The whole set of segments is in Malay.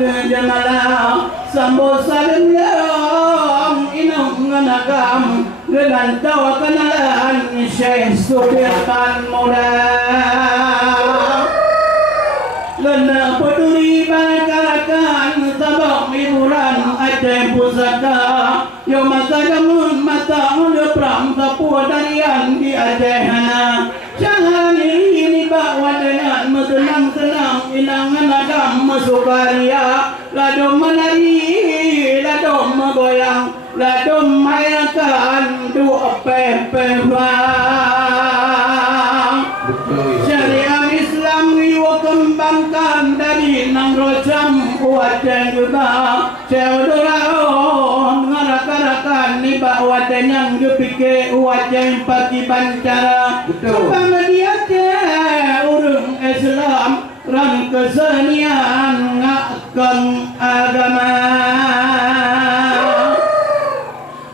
kejamalah Sambo salim yang inang nganagam dengan tawa kenalan Syekh Sultan Muda Lena peduli bangkarakan sabang hiburan Aceh pusaka Yo mata jamun mata muda perang Kapua darian di Aceh hana Jangan ini bawa dengan mengenang-kenang Inangan agam mesukaria Ladom menari, ladom megoyang Ladom mayakan dua pepebang Syariah Islam riwa kembangkan dari nang rojam Wajah juga Ceuduraon ngarak-arakan ni bawa yang dipikir wajah pagi bancara Coba media urung Islam ran kesenian ngakkan agama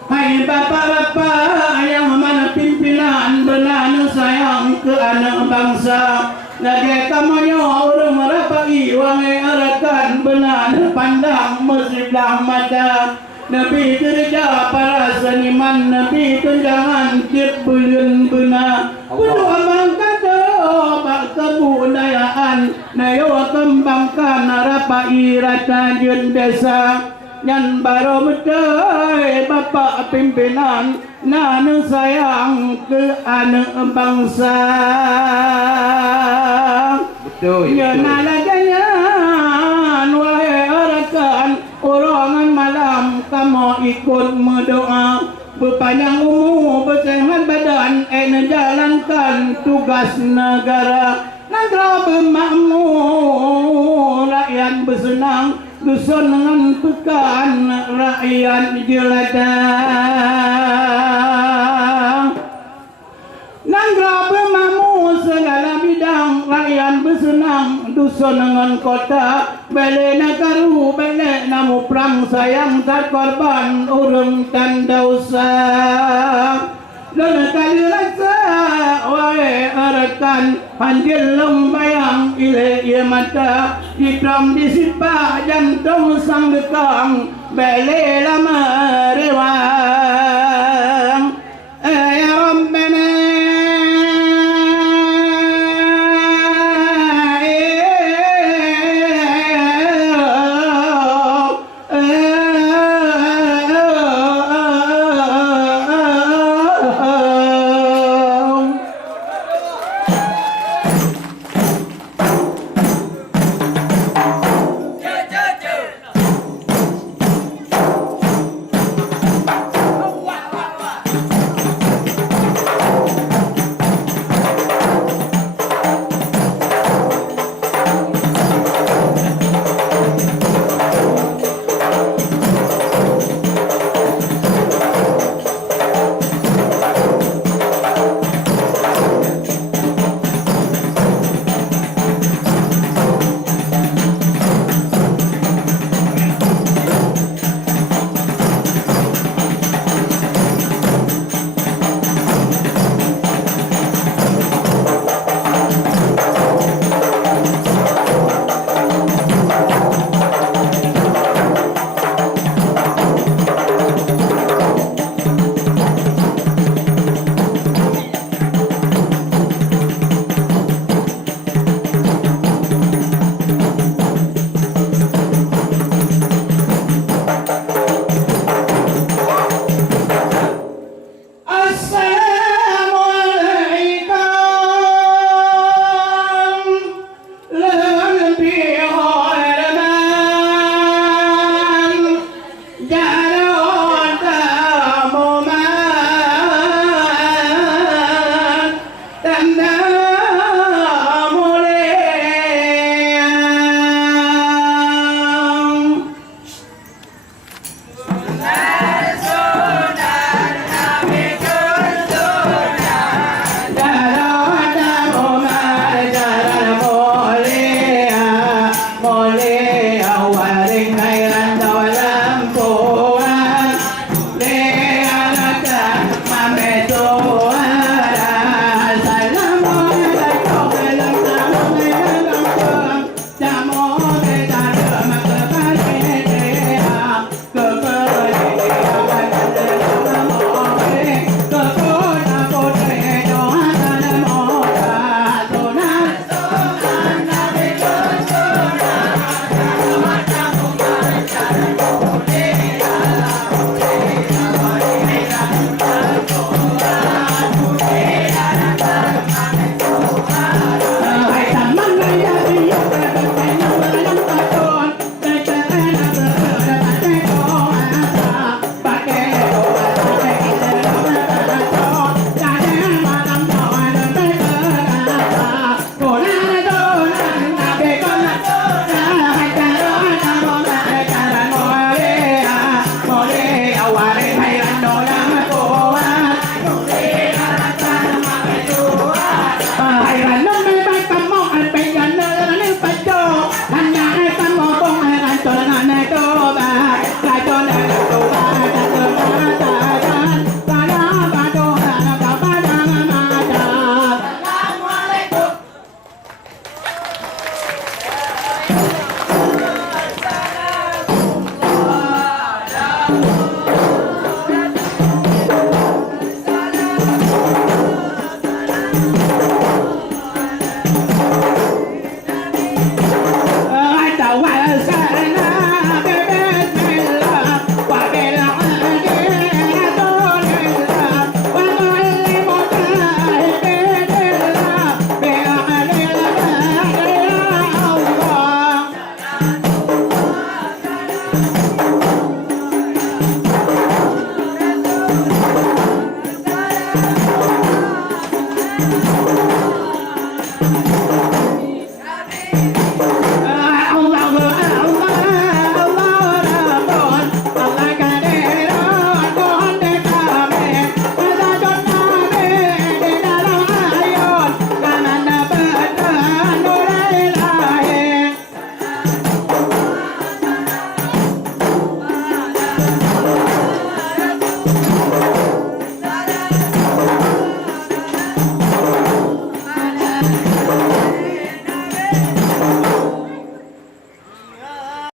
Hai bapak-bapak yang mana pimpinan benar sayang ke anak bangsa Lagi kamunya orang merapai wangi arakan benar pandang mesiblah mata Nabi kerja para seniman Nabi tunjangan cip belun benar Penuh abang kata bak kebudayaan Nayo kembangkan rapai rata jun desa Yang baru betul bapak pimpinan Nana sayang ke anak bangsa Betul ya nalaganya Wahai arakan Orangan malam kamu ikut berdoa Berpanjang umur, bersehat badan jalankan tugas negara Negara bermakmur Rakyat bersenang Dusun dengan pekan rakyat jelata Negara bermakmur segala bidang Rakyat bersenang Dusun dengan kota Balik nakaru, balik namu perang sayang tak korban Urung tanda usah Dan kali rasa Wahai arakan Panjil lembayang Ilai ia mata Ikram disipak Jantung sang dekang Balik lama rewang Ya Rabbana Come on.